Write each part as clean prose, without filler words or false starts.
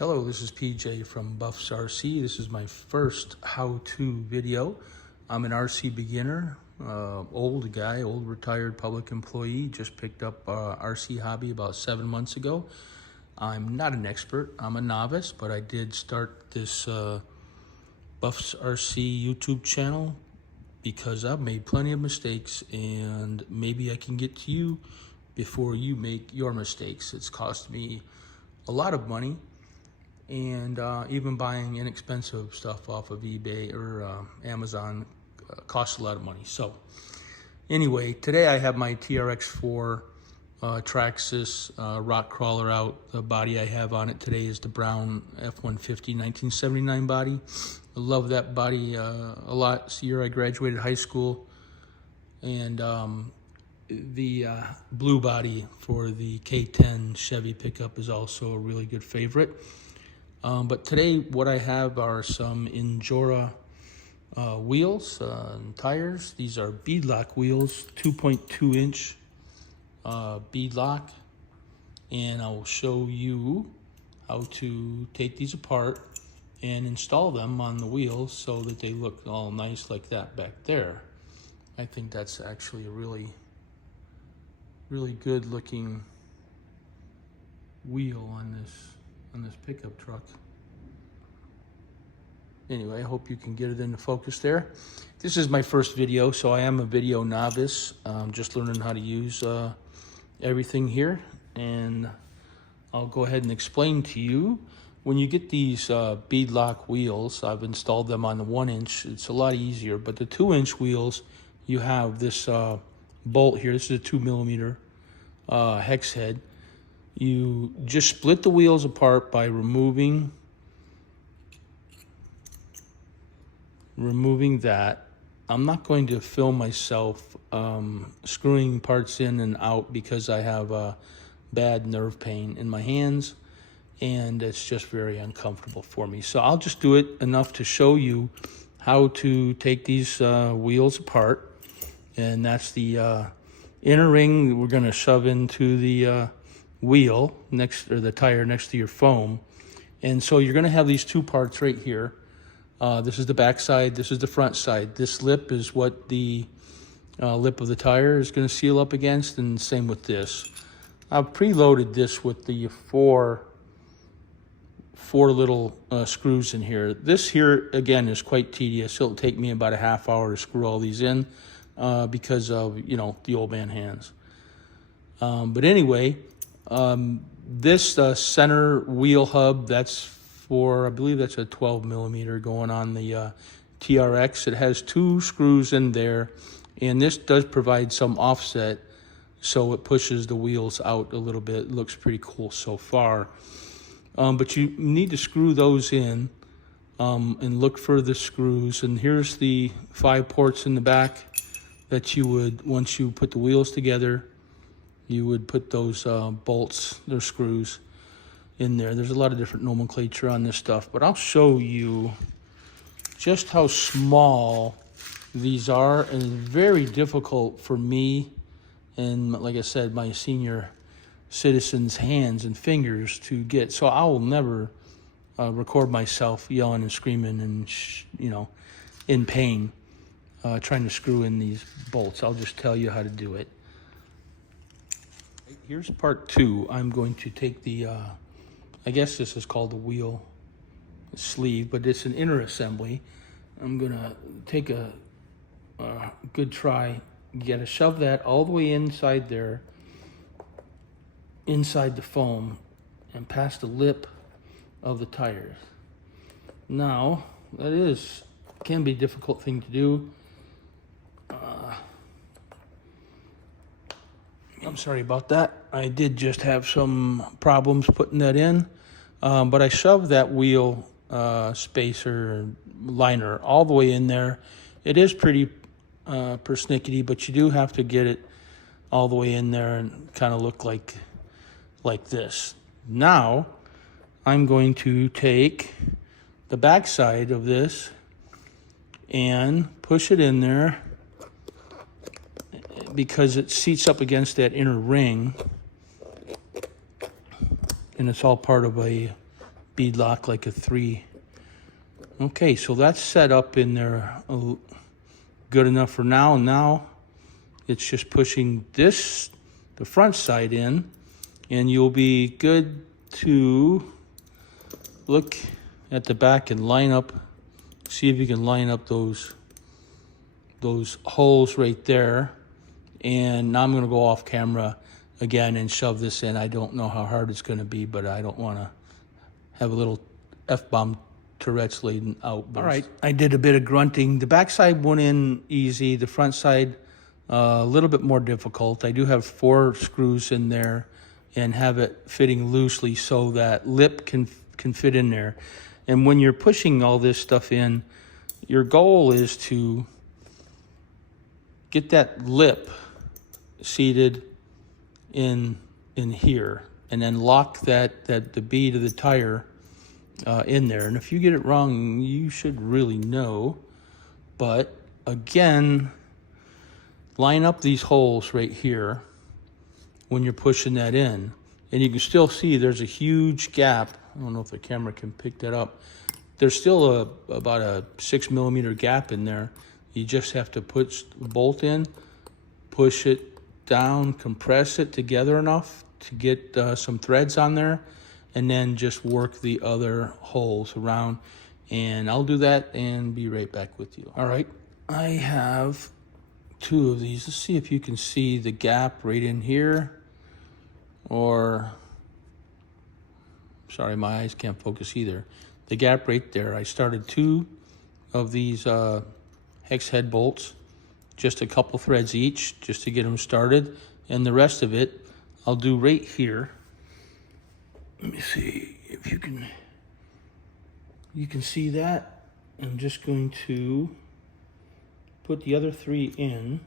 Hello, this is PJ from Buffs RC. This is my first how-to video. I'm an RC beginner, old guy, old retired public employee. Just picked up RC hobby about 7 months ago. I'm not an expert, I'm a novice, but I did start this Buffs RC YouTube channel because I've made plenty of mistakes, and maybe I can get to you before you make your mistakes. It's cost me a lot of money, and even buying inexpensive stuff off of eBay or Amazon costs a lot of money. So anyway, today I have my TRX4 Traxxas rock crawler out. The body I have on it today is the brown F-150 1979 body. I love that body a lot. It's the year I graduated high school. And the blue body for the K10 Chevy pickup is also a really good favorite. But today what I have are some Injora wheels and tires. These are Beadlock wheels, 2.2 inch Beadlock, and I will show you how to take these apart and install them on the wheels so that they look all nice like that back there. I think that's actually a really good looking wheel on this pickup truck. Anyway, I hope you can get it into focus there. This is my first video, so I am a video novice. Just learning how to use everything here, and I'll go ahead and explain to you. When you get these Beadlock wheels, I've installed them on the 1 inch. It's a lot easier, but the 2 inch wheels, you have this bolt here. This is a 2mm hex head. You just split the wheels apart by removing that. I'm not going to film myself screwing parts in and out because I have bad nerve pain in my hands, and it's just very uncomfortable for me. So I'll just do it enough to show you how to take these wheels apart. And that's the inner ring we're going to shove into the wheel next, or the tire next to your foam. And so you're going to have these two parts right here. This is the back side, this is the front side. This lip is what the lip of the tire is going to seal up against, and same with this. I've preloaded this with the four little screws in here. This here, again, is quite tedious. It'll take me about a half hour to screw all these in because of, you know, the old man hands. But anyway, this center wheel hub, that's for, I believe that's a 12mm going on the TRX. It has two screws in there, and this does provide some offset, so it pushes the wheels out a little bit. It looks pretty cool so far. But you need to screw those in and look for the screws. And here's the 5 ports in the back that you would, once you put the wheels together, you would put those bolts, those screws in there. There's a lot of different nomenclature on this stuff, but I'll show you just how small these are, and very difficult for me and, like I said, my senior citizens' hands and fingers to get. So I will never record myself yelling and screaming and you know, in pain trying to screw in these bolts. I'll just tell you how to do it. Here's part 2. I'm going to take the I guess this is called the wheel sleeve, but it's an inner assembly. I'm gonna take a good try. You gotta shove that all the way inside there, inside the foam, and past the lip of the tires. Now, that can be a difficult thing to do. I'm sorry about that. I did just have some problems putting that in, but I shoved that wheel spacer liner all the way in there. It is pretty persnickety, but you do have to get it all the way in there and kind of look like this. Now, I'm going to take the back side of this and push it in there, because it seats up against that inner ring, and it's all part of a beadlock like a 3. Okay, so that's set up in there good enough for now. Now it's just pushing this, the front side in, and you'll be good to look at the back and line up, see if you can line up those holes right there. And now I'm going to go off camera again and shove this in. I don't know how hard it's going to be, but I don't want to have a little F-bomb Tourette's laden outburst. All right, I did a bit of grunting. The back side went in easy. The front side, a little bit more difficult. I do have 4 screws in there and have it fitting loosely so that lip can fit in there. And when you're pushing all this stuff in, your goal is to get that lip seated in here, and then lock the bead of the tire in there. And if you get it wrong, you should really know. But again, line up these holes right here when you're pushing that in, and you can still see there's a huge gap. I don't know if the camera can pick that up. There's still about a 6 millimeter gap in there. You just have to put the bolt in, push it down, compress it together enough to get some threads on there, and then just work the other holes around. And I'll do that and be right back with you. All right, I have 2 of these. Let's see if you can see the gap right in here, or, sorry, my eyes can't focus either. The gap right there. I started 2 of these hex head bolts, just a couple threads each, just to get them started, and the rest of it I'll do right here. Let me see if you can see that. I'm just going to put the other 3 in,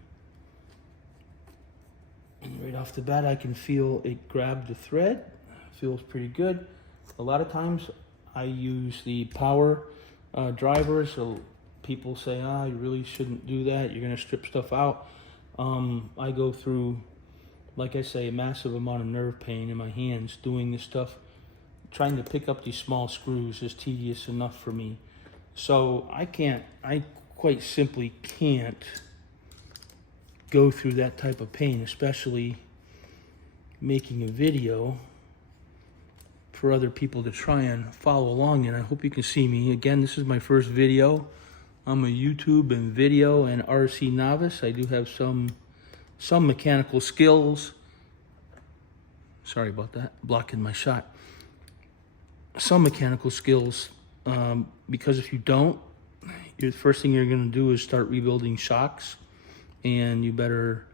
and right off the bat I can feel it grab the thread. Feels pretty good. A lot of times I use the power drivers. So people say, you really shouldn't do that, you're going to strip stuff out. I go through, like I say, a massive amount of nerve pain in my hands doing this stuff. Trying to pick up these small screws is tedious enough for me. So I quite simply can't go through that type of pain, especially making a video for other people to try and follow along in. I hope you can see me. Again, this is my first video. I'm a YouTube and video and RC novice. I do have some mechanical skills. Sorry about that, blocking my shot. Some mechanical skills, because if you don't, the first thing you're going to do is start rebuilding shocks, and you better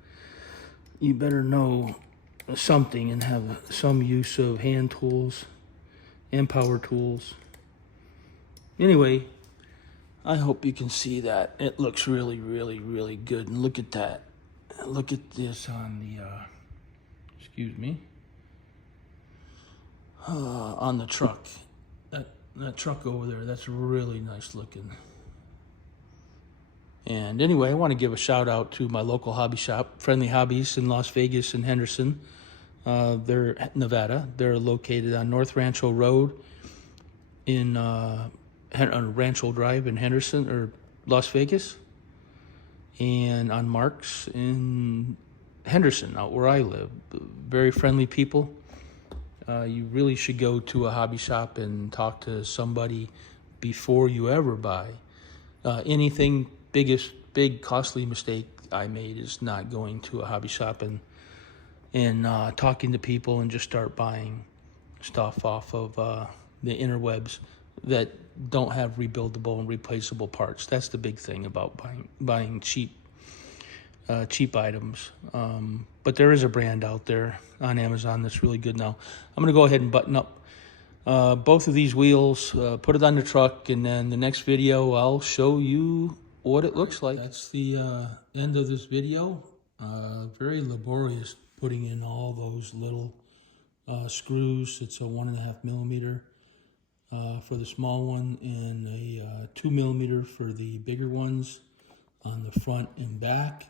know something and have some use of hand tools and power tools. Anyway, I hope you can see that. It looks really, really, really good. And look at that. Look at this on the, excuse me, on the truck. That truck over there, that's really nice looking. And anyway, I want to give a shout out to my local hobby shop, Friendly Hobbies in Las Vegas and Henderson. They're Nevada. They're located on North Rancho Road in Rancho Drive in Henderson, or Las Vegas, and on Marks in Henderson, out where I live. Very friendly people. You really should go to a hobby shop and talk to somebody before you ever buy anything. Big costly mistake I made is not going to a hobby shop and talking to people and just start buying stuff off of the interwebs that don't have rebuildable and replaceable parts. That's the big thing about buying cheap items. But there is a brand out there on Amazon that's really good now. I'm going to go ahead and button up both of these wheels, put it on the truck, and then the next video I'll show you what it looks like. That's the end of this video. Very laborious putting in all those little screws. It's a 1.5 millimeter for the small one, and a 2 millimeter for the bigger ones on the front and back.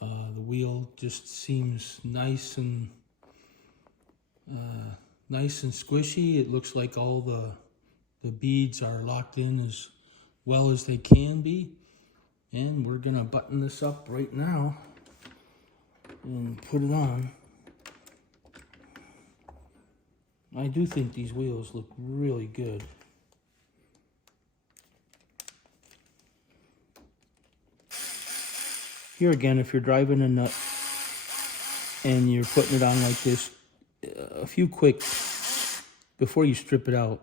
The wheel just seems nice and nice and squishy. It looks like all the beads are locked in as well as they can be. And we're gonna button this up right now and put it on. I do think these wheels look really good. Here again, if you're driving a nut and you're putting it on like this, a few quick, before you strip it out,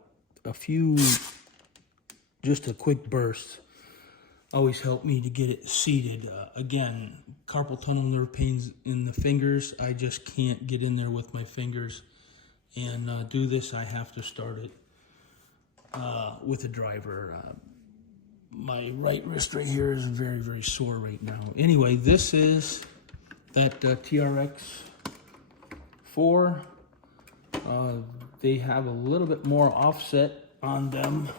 just a quick burst always help me to get it seated. Again, carpal tunnel nerve pains in the fingers. I just can't get in there with my fingers and do this. I have to start it with a driver. My right wrist right here is very, very sore right now. Anyway, this is that TRX4. They have a little bit more offset on them,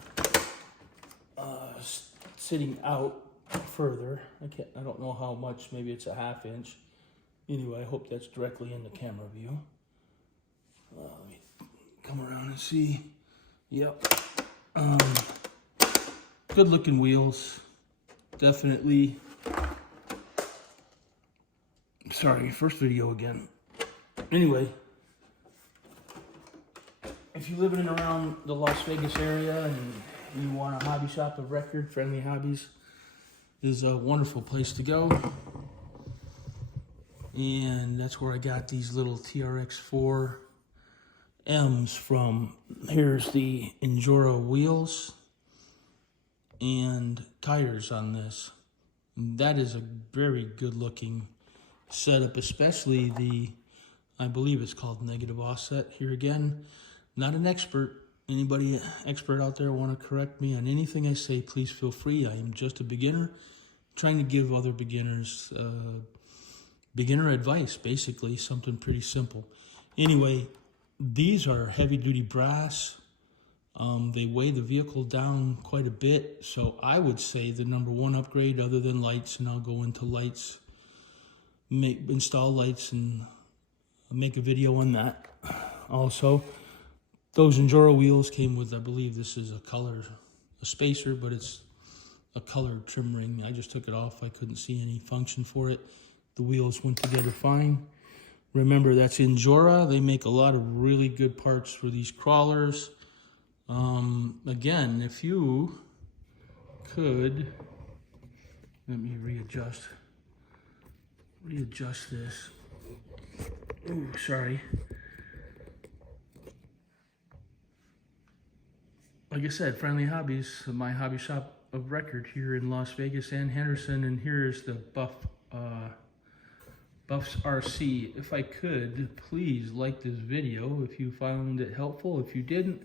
sitting out further. I don't know how much, maybe it's a 1/2 inch. Anyway, I hope that's directly in the camera view. Let me come around and see. Yep. Good looking wheels. Definitely. Sorry, first video again. Anyway, if you live in and around the Las Vegas area and you want a hobby shop of record, Friendly Hobbies is a wonderful place to go. And that's where I got these little TRX4 M's from. Here's the Endura wheels and tires on this. That is a very good looking setup, especially the, I believe it's called negative offset. Here again, not an expert. Anybody expert out there want to correct me on anything I say, please feel free. I am just a beginner trying to give other beginners beginner advice, basically, something pretty simple. Anyway, these are heavy duty brass. They weigh the vehicle down quite a bit, so I would say the #1 upgrade other than lights, and I'll go into lights, install lights and make a video on that. Also, those Enduro wheels came with, I believe this is a spacer, but it's a colored trim ring. I just took it off. I couldn't see any function for it. The wheels went together fine. Remember, that's Enduro. They make a lot of really good parts for these crawlers. Again, if you could, let me readjust this. Ooh, sorry. Like I said, Friendly Hobbies, my hobby shop of record here in Las Vegas and Henderson, and here's the Buffs RC. If I could, please like this video if you found it helpful. If you didn't,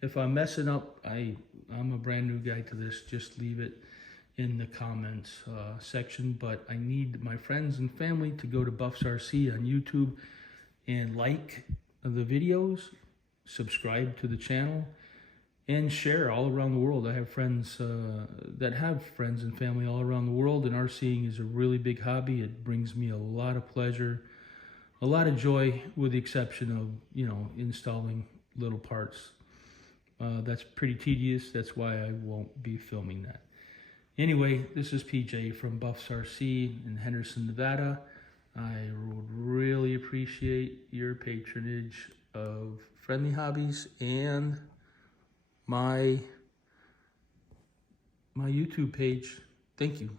if I'm messing up, I'm a brand new guy to this, just leave it in the comments section. But I need my friends and family to go to Buffs RC on YouTube and like the videos, subscribe to the channel, and share all around the world. I have friends that have friends and family all around the world, and RCing is a really big hobby. It brings me a lot of pleasure, a lot of joy, with the exception of, installing little parts. That's pretty tedious. That's why I won't be filming that. Anyway, this is PJ from Buffs RC in Henderson, Nevada. I would really appreciate your patronage of Friendly Hobbies and my YouTube page. Thank you.